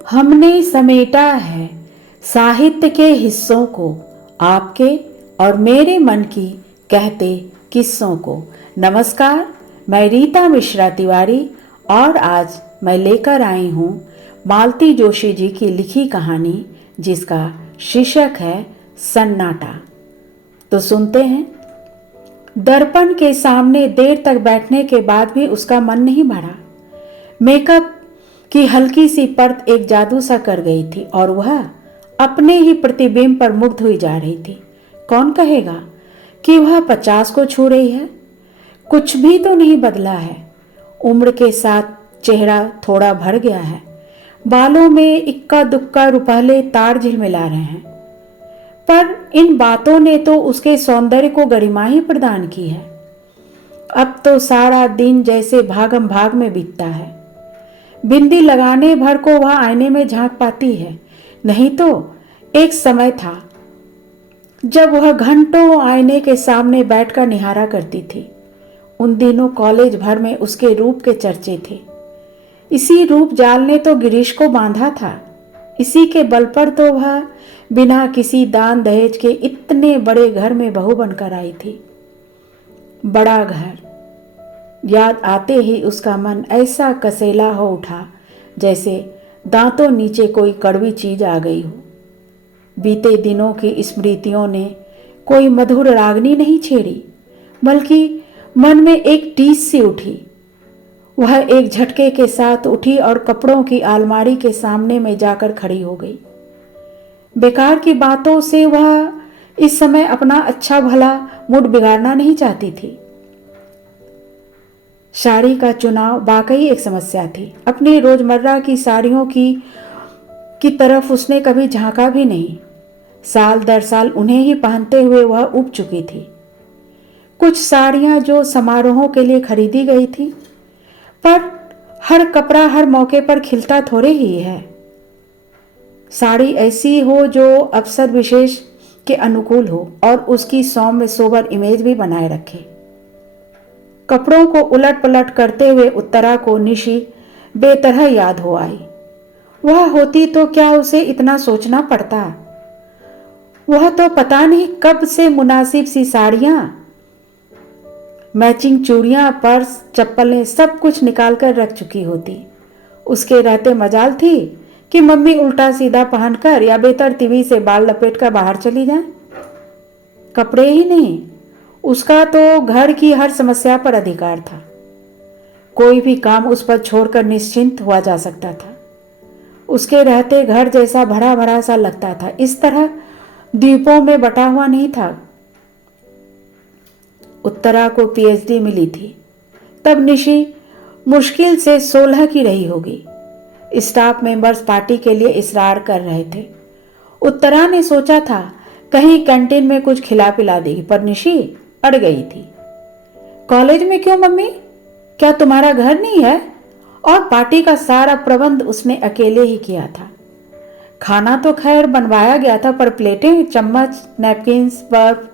हमने समेटा है साहित्य के हिस्सों को, आपके और मेरे मन की कहते किस्सों को। नमस्कार, मैं रीता मिश्रा तिवारी और आज मैं लेकर आई हूँ मालती जोशी जी की लिखी कहानी जिसका शीर्षक है सन्नाटा। तो सुनते हैं। दर्पण के सामने देर तक बैठने के बाद भी उसका मन नहीं भरा। मेकअप की हल्की सी परत एक जादू सा कर गई थी और वह अपने ही प्रतिबिंब पर मुग्ध हुई जा रही थी। कौन कहेगा कि वह 50 को छू रही है? कुछ भी तो नहीं बदला है। उम्र के साथ चेहरा थोड़ा भर गया है, बालों में इक्का दुक्का रुपहले तार झिलमिला रहे हैं, पर इन बातों ने तो उसके सौंदर्य को गरिमा ही प्रदान की है। अब तो सारा दिन जैसे भागम भाग में बीतता है। बिंदी लगाने भर को वह आईने में झांक पाती है, नहीं तो एक समय था जब वह घंटों आईने के सामने बैठकर निहारा करती थी। उन दिनों कॉलेज भर में उसके रूप के चर्चे थे। इसी रूप जाल ने तो गिरीश को बांधा था। इसी के बल पर तो वह बिना किसी दान दहेज के इतने बड़े घर में बहू बनकर आई थी। बड़ा घर याद आते ही उसका मन ऐसा कसेला हो उठा जैसे दांतों नीचे कोई कड़वी चीज आ गई हो। बीते दिनों की स्मृतियों ने कोई मधुर रागनी नहीं छेड़ी, बल्कि मन में एक टीस सी उठी। वह एक झटके के साथ उठी और कपड़ों की अलमारी के सामने में जाकर खड़ी हो गई। बेकार की बातों से वह इस समय अपना अच्छा भला मूड बिगाड़ना नहीं चाहती थी। साड़ी का चुनाव वाकई एक समस्या थी। अपनी रोजमर्रा की साड़ियों की तरफ उसने कभी झांका भी नहीं। साल दर साल उन्हें ही पहनते हुए वह उब चुकी थी। कुछ साड़ियां जो समारोहों के लिए खरीदी गई थी, पर हर कपड़ा हर मौके पर खिलता थोड़े ही है। साड़ी ऐसी हो जो अवसर विशेष के अनुकूल हो और उसकी सौम्य सोबर इमेज भी बनाए रखे। कपड़ों को उलट पलट करते हुए उत्तरा को निशी बेतरह याद हो आई। वह होती तो क्या उसे इतना सोचना पड़ता। वह तो पता नहीं कब से मुनासिब सी साड़ियां, मैचिंग चूड़ियां, पर्स, चप्पलें सब कुछ निकाल कर रख चुकी होती। उसके रहते मजाल थी कि मम्मी उल्टा सीधा पहनकर या बेतरतीबी से बाल लपेट कर बाहर चली जाए। कपड़े ही नहीं, उसका तो घर की हर समस्या पर अधिकार था। कोई भी काम उस पर छोड़कर निश्चिंत हुआ जा सकता था। उसके रहते घर जैसा भरा भरा सा लगता था, इस तरह द्वीपों में बटा हुआ नहीं था। उत्तरा को पीएचडी मिली थी तब निशी मुश्किल से 16 की रही होगी। स्टाफ मेंबर्स पार्टी के लिए इसरार कर रहे थे। उत्तरा ने सोचा था कहीं कैंटीन में कुछ खिला पिला देगी, पर निशी अड़ गई थी। कॉलेज में क्यों मम्मी? क्या तुम्हारा घर नहीं है? और पार्टी का सारा प्रबंध उसने अकेले ही किया था। खाना तो खैर बनवाया गया था, पर प्लेटें, चम्मच, नैपकिन्स, बर्फ,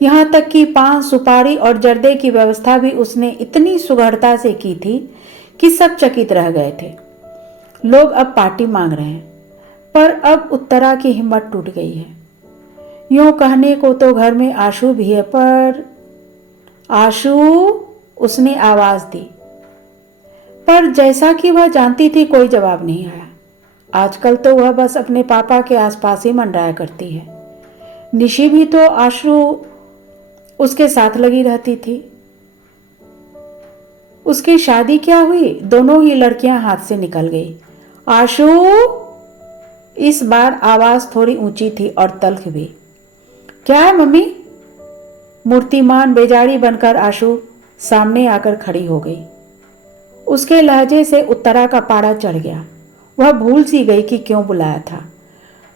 यहाँ तक कि पान, सुपारी और जर्दे की व्यवस्था भी उसने इतनी सुघड़ता से की थी कि सब चकित रह गए थे। लोग अब पार्टी मांग रहे हैं, पर अब उत्तरा की हिम्मत टूट गई है। यूं कहने को तो घर में आशु भी है, पर आशु, उसने आवाज दी, पर जैसा कि वह जानती थी कोई जवाब नहीं आया। आजकल तो वह बस अपने पापा के आसपास ही मंडराया करती है। निशी भी तो आशु उसके साथ लगी रहती थी। उसकी शादी क्या हुई, दोनों ही लड़कियां हाथ से निकल गई। आशु, इस बार आवाज थोड़ी ऊंची थी और तल्ख भी। क्या है मम्मी? मूर्तिमान बेजारी बनकर आशु सामने आकर खड़ी हो गई। उसके लहजे से उत्तरा का पारा चढ़ गया। वह भूल सी गई कि क्यों बुलाया था।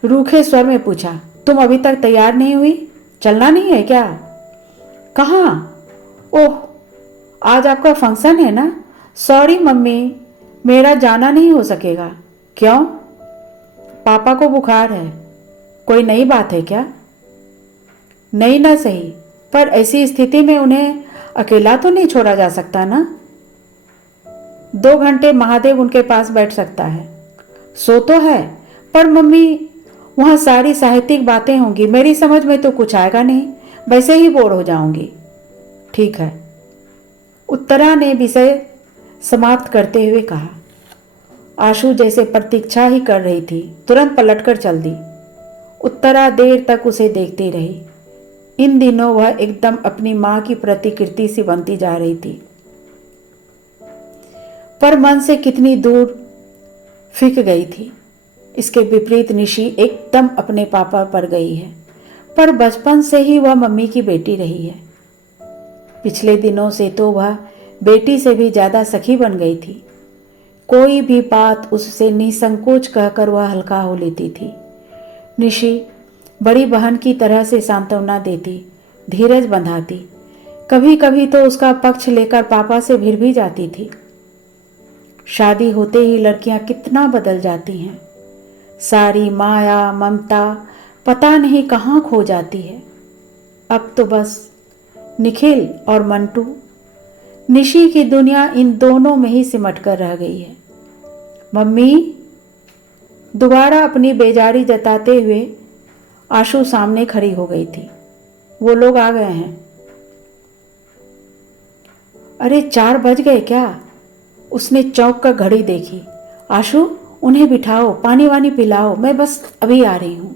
रूखे स्वर में पूछा, तुम अभी तक तैयार नहीं हुई? चलना नहीं है क्या? कहाँ? ओह, आज आपका फंक्शन है ना? सॉरी मम्मी, मेरा जाना नहीं हो सकेगा। क्यों? पापा को बुखार है। कोई नई बात है क्या? नहीं ना सही, पर ऐसी स्थिति में उन्हें अकेला तो नहीं छोड़ा जा सकता ना। 2 घंटे महादेव उनके पास बैठ सकता है। सो तो है, पर मम्मी वहाँ सारी साहित्यिक बातें होंगी, मेरी समझ में तो कुछ आएगा नहीं, वैसे ही बोर हो जाऊंगी। ठीक है, उत्तरा ने विषय समाप्त करते हुए कहा। आशु जैसे प्रतीक्षा ही कर रही थी, तुरंत पलटकर चल दी। उत्तरा देर तक उसे देखती रही। इन दिनों वह एकदम अपनी मां की प्रतिकृति सी बनती जा रही थी, पर मन से कितनी दूर फिक गई थी। इसके विपरीत निशी एकदम अपने पापा पर गई है, पर बचपन से ही वह मम्मी की बेटी रही है। पिछले दिनों से तो वह बेटी से भी ज्यादा सखी बन गई थी। कोई भी बात उससे निसंकोच कहकर वह हल्का हो लेती थी। निशी बड़ी बहन की तरह से सांत्वना देती, धीरज बंधाती, कभी कभी तो उसका पक्ष लेकर पापा से भिड़ भी जाती थी। शादी होते ही लड़कियां कितना बदल जाती हैं, सारी माया ममता पता नहीं कहाँ खो जाती है। अब तो बस निखिल और मंटू, निशी की दुनिया इन दोनों में ही सिमट कर रह गई है। मम्मी, दोबारा अपनी बेजारी जताते हुए आशु सामने खड़ी हो गई थी। वो लोग आ गए हैं। अरे 4 बज गए क्या? उसने चौंक कर घड़ी देखी। आशु, उन्हें बिठाओ, पानी वानी पिलाओ, मैं बस अभी आ रही हूं।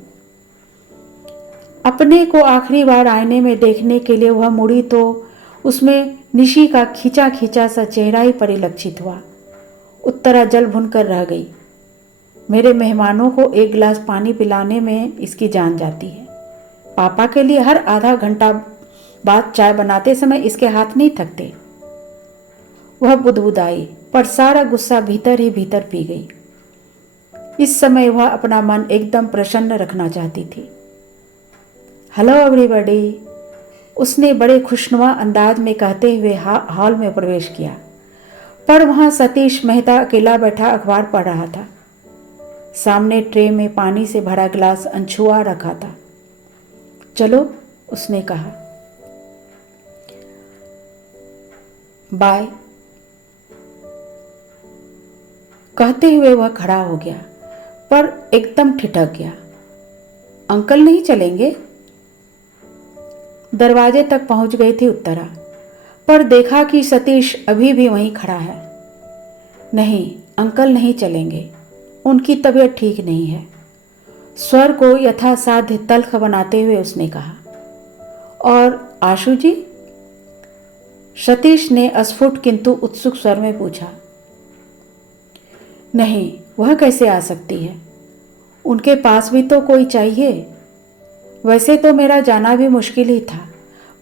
अपने को आखिरी बार आईने में देखने के लिए वह मुड़ी तो उसमें निशी का खींचा खींचा सा चेहरा ही परिलक्षित हुआ। उत्तरा जल भुनकर रह गई। मेरे मेहमानों को 1 गिलास पानी पिलाने में इसकी जान जाती है। पापा के लिए हर आधा घंटा बाद चाय बनाते समय इसके हाथ नहीं थकते। वह बुदबुदाई, पर सारा गुस्सा भीतर ही भीतर पी गई। इस समय वह अपना मन एकदम प्रसन्न रखना चाहती थी। हेलो एवरीबॉडी, उसने बड़े खुशनुमा अंदाज में कहते हुए हॉल में प्रवेश किया, पर वहां सतीश मेहता अकेला बैठा अखबार पढ़ रहा था। सामने ट्रे में पानी से भरा गिलास अनछुआ रखा था। चलो, उसने कहा। बाय कहते हुए वह खड़ा हो गया, पर एकदम ठिठक गया। अंकल नहीं चलेंगे? दरवाजे तक पहुंच गई थी उत्तरा, पर देखा कि सतीश अभी भी वहीं खड़ा है। नहीं, अंकल नहीं चलेंगे, उनकी तबीयत ठीक नहीं है, स्वर को यथासाध्य तल्ख बनाते हुए उसने कहा। और आशु जी? सतीश ने अस्फुट किंतु उत्सुक स्वर में पूछा। नहीं, वह कैसे आ सकती है? उनके पास भी तो कोई चाहिए। वैसे तो मेरा जाना भी मुश्किल ही था,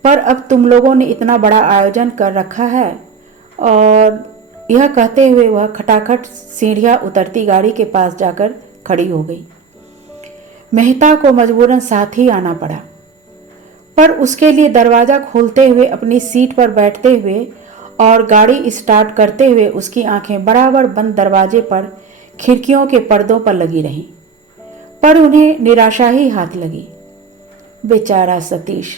पर अब तुम लोगों ने इतना बड़ा आयोजन कर रखा है। और यह कहते हुए वह खटाखट सीढ़ियां उतरती गाड़ी के पास जाकर खड़ी हो गई। मेहता को मजबूरन साथ ही आना पड़ा, पर उसके लिए दरवाज़ा खोलते हुए, अपनी सीट पर बैठते हुए और गाड़ी स्टार्ट करते हुए उसकी आंखें बराबर बंद दरवाजे पर खिड़कियों के पर्दों पर लगी रहीं, पर उन्हें निराशा ही हाथ लगी। बेचारा सतीश।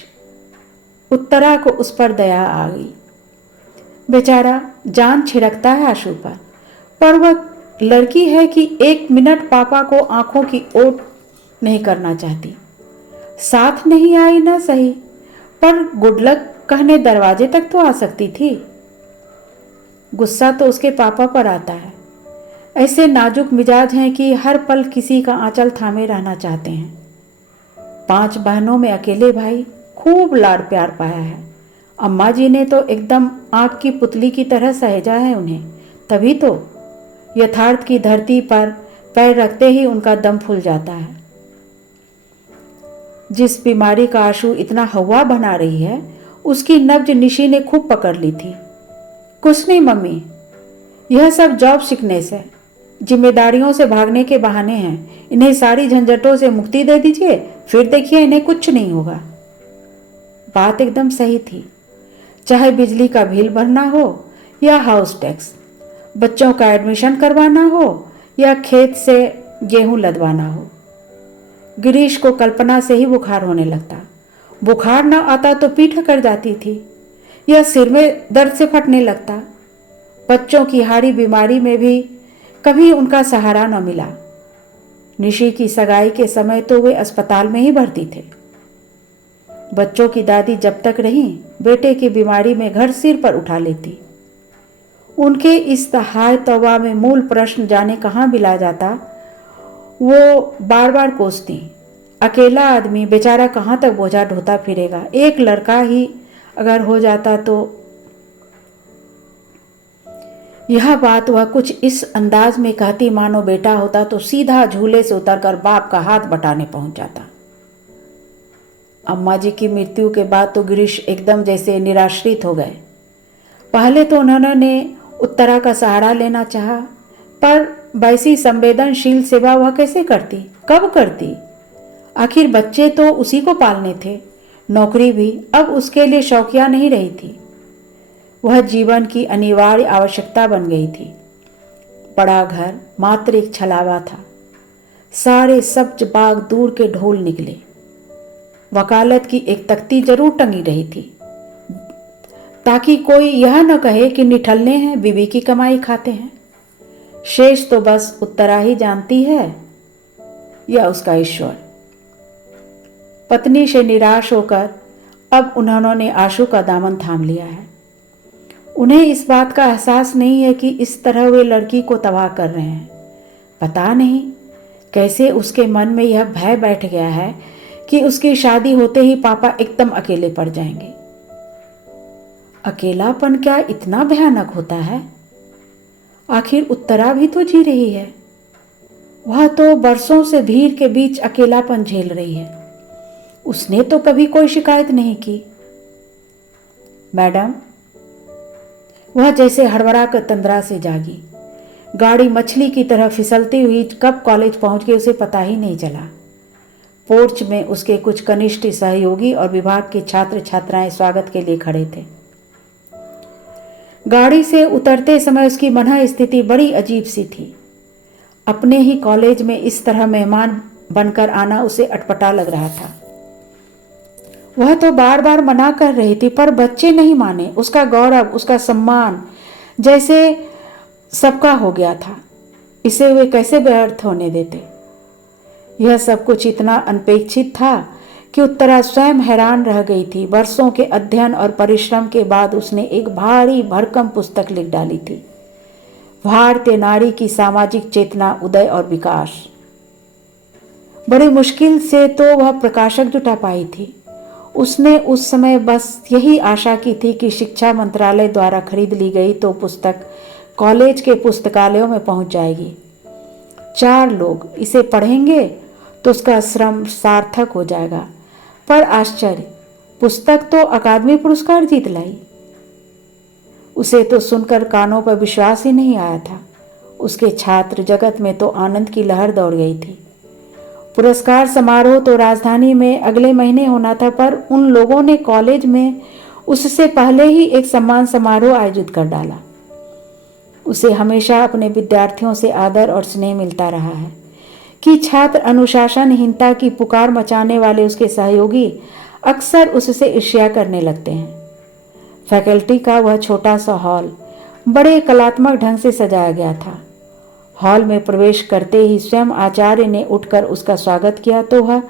उत्तरा को उस पर दया आ गई। बेचारा जान छिड़कता है आशु पर वह लड़की है कि 1 मिनट पापा को आंखों की ओट नहीं करना चाहती। साथ नहीं आई ना सही, पर गुड लक कहने दरवाजे तक तो आ सकती थी। गुस्सा तो उसके पापा पर आता है। ऐसे नाजुक मिजाज हैं कि हर पल किसी का आंचल थामे रहना चाहते हैं। 5 बहनों में अकेले भाई, खूब लाड प्यार पाया है। अम्मा जी ने तो एकदम आँख की पुतली की तरह सहेजा है उन्हें, तभी तो यथार्थ की धरती पर पैर रखते ही उनका दम फूल जाता है। जिस बीमारी का आशु इतना हवा बना रही है, उसकी नब्ज निशी ने खूब पकड़ ली थी। कुछ नहीं मम्मी, यह सब जॉब सिकनेस है, जिम्मेदारियों से भागने के बहाने हैं। इन्हें सारी झंझटों से मुक्ति दे दीजिए, फिर देखिए इन्हें कुछ नहीं होगा। बात एकदम सही थी। चाहे बिजली का बिल भरना हो या हाउस टैक्स, बच्चों का एडमिशन करवाना हो या खेत से गेहूं लदवाना हो। गिरीश को कल्पना से ही बुखार होने लगता। बुखार न आता तो पीठ कर जाती थी या सिर में दर्द से फटने लगता। बच्चों की हारी बीमारी में भी कभी उनका सहारा न मिला। निशी की सगाई के समय तो वे अस्पताल में ही भर्ती थे। बच्चों की दादी जब तक रहीं, बेटे की बीमारी में घर सिर पर उठा लेती। उनके इस हाय तौबा में मूल प्रश्न जाने कहाँ बिला जाता, वो बार बार कोसती। अकेला आदमी बेचारा कहाँ तक बोझा ढोता फिरेगा, एक लड़का ही अगर हो जाता तो। यह बात वह कुछ इस अंदाज में कहती मानो बेटा होता तो सीधा झूले से उतरकर बाप का हाथ बटाने पहुंच जाता। अम्मा जी की मृत्यु के बाद तो गिरीश एकदम जैसे निराश्रित हो गए। पहले तो उन्होंने उत्तरा का सहारा लेना चाहा, पर वैसी संवेदनशील सेवा वह कैसे करती, कब करती? आखिर बच्चे तो उसी को पालने थे, नौकरी भी अब उसके लिए शौकिया नहीं रही थी, वह जीवन की अनिवार्य आवश्यकता बन गई थी। बड़ा घर मात्र एक छलावा था, सारे सब्ज बाग दूर के ढोल निकले। वकालत की एक तख्ती जरूर टंगी रही थी, ताकि कोई यह न कहे कि निठल्ले हैं, बीवी की कमाई खाते हैं। शेष तो बस उत्तरा ही जानती है या उसका ईश्वर। पत्नी से निराश होकर अब उन्होंने आशु का दामन थाम लिया है। उन्हें इस बात का एहसास नहीं है कि इस तरह वे लड़की को तबाह कर रहे हैं। पता नहीं कैसे उसके मन में यह भय बैठ गया है कि उसकी शादी होते ही पापा एकदम अकेले पड़ जाएंगे। अकेलापन क्या इतना भयानक होता है? आखिर उत्तरा भी तो जी रही है, वह तो बरसों से भीड़ के बीच अकेलापन झेल रही है। उसने तो कभी कोई शिकायत नहीं की। मैडम, वह जैसे हड़बड़ा कर तंद्रा से जागी। गाड़ी मछली की तरह फिसलती हुई कब कॉलेज पहुंच गई उसे पता ही नहीं चला। पोर्च में उसके कुछ कनिष्ठ सहयोगी और विभाग के छात्र छात्राएं स्वागत के लिए खड़े थे। गाड़ी से उतरते समय उसकी मन स्थिति बड़ी अजीब सी थी। अपने ही कॉलेज में इस तरह मेहमान बनकर आना उसे अटपटा लग रहा था। वह तो बार बार मना कर रही थी, पर बच्चे नहीं माने। उसका गौरव, उसका सम्मान जैसे सबका हो गया था, इसे वे कैसे व्यर्थ होने देते? यह सब कुछ इतना अनपेक्षित था कि उत्तरा स्वयं हैरान रह गई थी। वर्षों के अध्ययन और परिश्रम के बाद उसने एक भारी भरकम पुस्तक लिख डाली थी, भारतीय नारी की सामाजिक चेतना, उदय और विकास। बड़ी मुश्किल से तो वह प्रकाशक जुटा पाई थी। उसने उस समय बस यही आशा की थी कि शिक्षा मंत्रालय द्वारा खरीद ली गई तो पुस्तक कॉलेज के पुस्तकालयों में पहुंच जाएगी। 4 लोग इसे पढ़ेंगे तो उसका श्रम सार्थक हो जाएगा। पर आश्चर्य, पुस्तक तो अकादमी पुरस्कार जीत लाई। उसे तो सुनकर कानों पर विश्वास ही नहीं आया था। उसके छात्र जगत में तो आनंद की लहर दौड़ गई थी। पुरस्कार समारोह तो राजधानी में अगले महीने होना था, पर उन लोगों ने कॉलेज में उससे पहले ही एक सम्मान समारोह आयोजित कर डाला। उसे हमेशा अपने विद्यार्थियों से आदर और स्नेह मिलता रहा है कि छात्र अनुशासनहीनता की पुकार मचाने वाले उसके सहयोगी अक्सर उससे ईर्ष्या करने लगते हैं। फैकल्टी का वह छोटा सा हॉल बड़े कलात्मक ढंग से सजाया गया था। हॉल में प्रवेश करते ही स्वयं आचार्य ने उठकर उसका स्वागत किया तो वह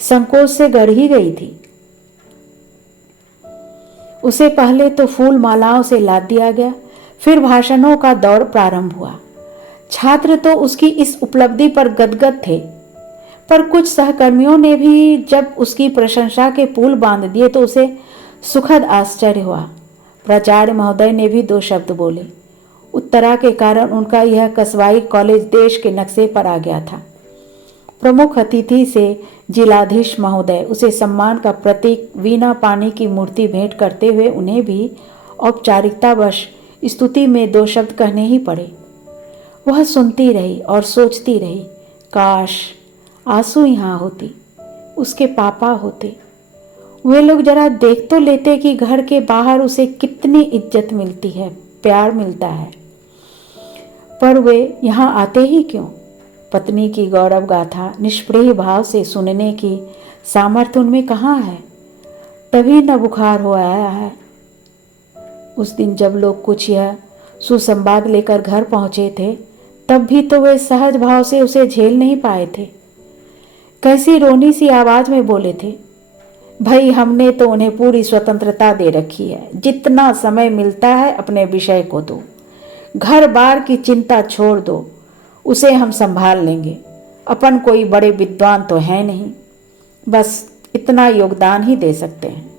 संकोच से गड़ ही गई थी। उसे पहले तो फूल मालाओं से लाद दिया गया, फिर भाषणों का दौर प्रारंभ हुआ। छात्र तो उसकी इस उपलब्धि पर गदगद थे, पर कुछ सहकर्मियों ने भी जब उसकी प्रशंसा के पुल बांध दिए तो उसे सुखद आश्चर्य हुआ। प्राचार्य महोदय ने भी 2 शब्द बोले। उत्तरा के कारण उनका यह कस्बाई कॉलेज देश के नक्शे पर आ गया था। प्रमुख अतिथि से जिलाधीश महोदय उसे सम्मान का प्रतीक वीणा पानी की मूर्ति भेंट करते हुए उन्हें भी औपचारिकतावश स्तुति में 2 शब्द कहने ही पड़े। वह सुनती रही और सोचती रही, काश आंसू यहाँ होती, उसके पापा होते। वे लोग जरा देख तो लेते कि घर के बाहर उसे कितनी इज्जत मिलती है, प्यार मिलता है, पर वे यहाँ आते ही क्यों? पत्नी की गौरव गाथा निष्प्रिय भाव से सुनने की सामर्थ्य उनमें कहाँ है? तभी न बुखार हो आया है। उस दिन जब लोग कुछ यह सुसंवाद लेकर घर पहुँचे थे, तब भी तो वे सहज भाव से उसे झेल नहीं पाए थे। कैसी रोनी सी आवाज में बोले थे, भाई हमने तो उन्हें पूरी स्वतंत्रता दे रखी है, जितना समय मिलता है अपने विषय को दो, घर बार की चिंता छोड़ दो, उसे हम संभाल लेंगे। अपन कोई बड़े विद्वान तो हैं नहीं, बस इतना योगदान ही दे सकते हैं।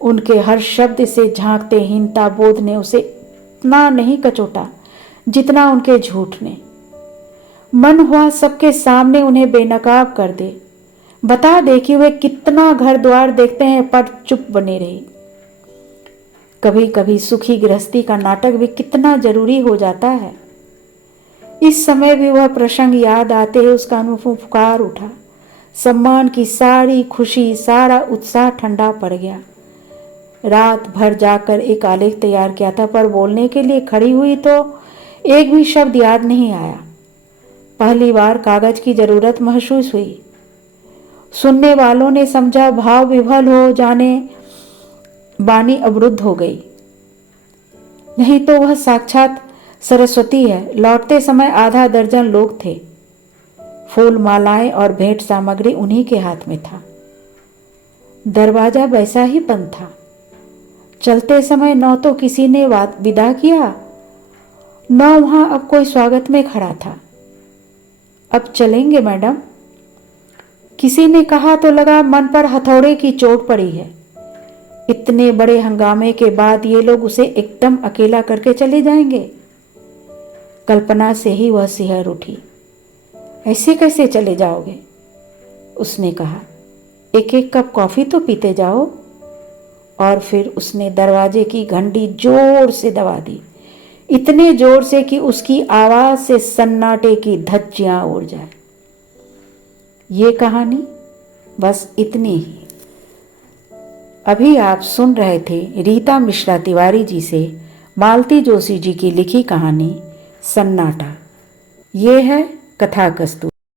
उनके हर शब्द से झांकते हीनता बोध ने उसे इतना नहीं कचोटा जितना उनके झूठ ने। मन हुआ सबके सामने उन्हें बेनकाब कर दे, बता दे कि वे कितना घर द्वार देखते हैं, पर चुप बने रही। कभी कभी सुखी गृहस्थी का नाटक भी कितना जरूरी हो जाता है। इस समय भी वह प्रसंग याद आते ही उसका अनुभव फुकार उठा। सम्मान की सारी खुशी, सारा उत्साह ठंडा पड़ गया। रात भर जाकर एक आलेख तैयार किया था, पर बोलने के लिए खड़ी हुई तो एक भी शब्द याद नहीं आया। पहली बार कागज की जरूरत महसूस हुई। सुनने वालों ने समझा भाव विभल हो जाने, वाणी अवरुद्ध हो गई। नहीं तो वह साक्षात सरस्वती है। लौटते समय आधा दर्जन लोग थे। फूल मालाएं और भेंट सामग्री उन्हीं के हाथ में था। दरवाजा वैसा ही बंद था। चलते समय न तो किसी ने विदा किया, न वहां अब कोई स्वागत में खड़ा था। अब चलेंगे मैडम, किसी ने कहा तो लगा मन पर हथौड़े की चोट पड़ी है। इतने बड़े हंगामे के बाद ये लोग उसे एकदम अकेला करके चले जाएंगे। कल्पना से ही वह सिहर उठी। ऐसे कैसे चले जाओगे? उसने कहा, एक एक कप कॉफी तो पीते जाओ। और फिर उसने दरवाजे की घंटी जोर से दबा दी, इतने जोर से कि उसकी आवाज से सन्नाटे की धज्जियां उड़ जाए। ये कहानी बस इतनी ही। अभी आप सुन रहे थे रीता मिश्रा तिवारी जी से मालती जोशी जी की लिखी कहानी सन्नाटा। ये है कथा कस्तूरी।